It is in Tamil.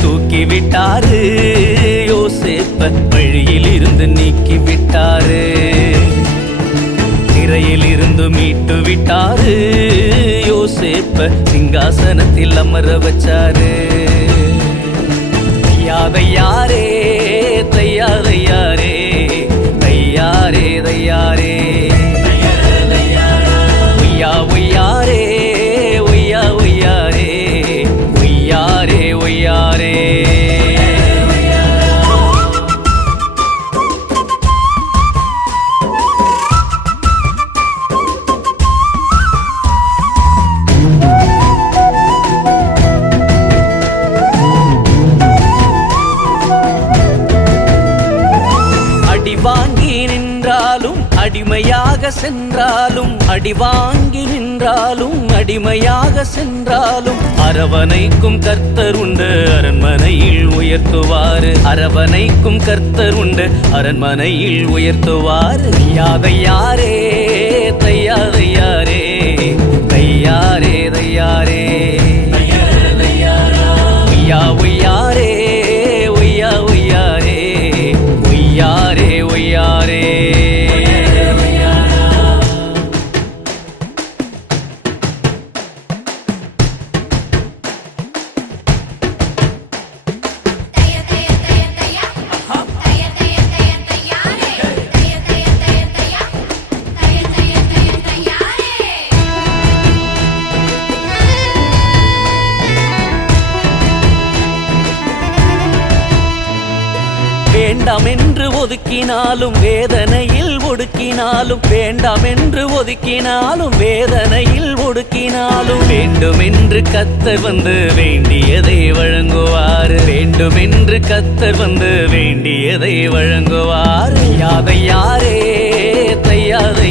தூக்கி விட்டாரு, யோசேப்ப வழியில் இருந்து நீக்கி விட்டாரு, திரையில் இருந்து மீட்டு விட்டாரு, யோசேப்ப சிங்காசனத்தில் அமர வச்சாரு. தையாரே தையாரே தையாரே தையாரே ஒய்யா ஒய்யாரே ஒய்யா ஒய்யாரே ஒய்யாரே ஒய்யாரே. அடிமையாக சென்றாலும், அடி வாங்கி நின்றாலும், அடிமையாக சென்றாலும் அரவணைக்கும் கர்த்தர் உண்டு, அரண்மனையில் உயர்த்துவாரு, அரவணைக்கும் கர்த்தர் உண்டு, அரண்மனையில் உயர்த்துவாரு. தையாரே தையாரே தையாரே தையாரே ஒய்யா ஒய்யாரே ஒய்யா ஒய்யாரே ஒய்யாரே ஒய்யாரே. வேண்டாம் என்று ஒதுக்கினாலும் வேதனையில் ஒடுக்கினாலும், வேண்டாம் என்று ஒதுக்கினாலும் வேதனையில் ஒடுக்கினாலும், வேண்டும் என்று கர்த்தர் வந்து வேண்டியதை வழங்குவார், வேண்டும் என்று கர்த்தர் வந்து வேண்டியதை வழங்குவார். தையாரே தையாரே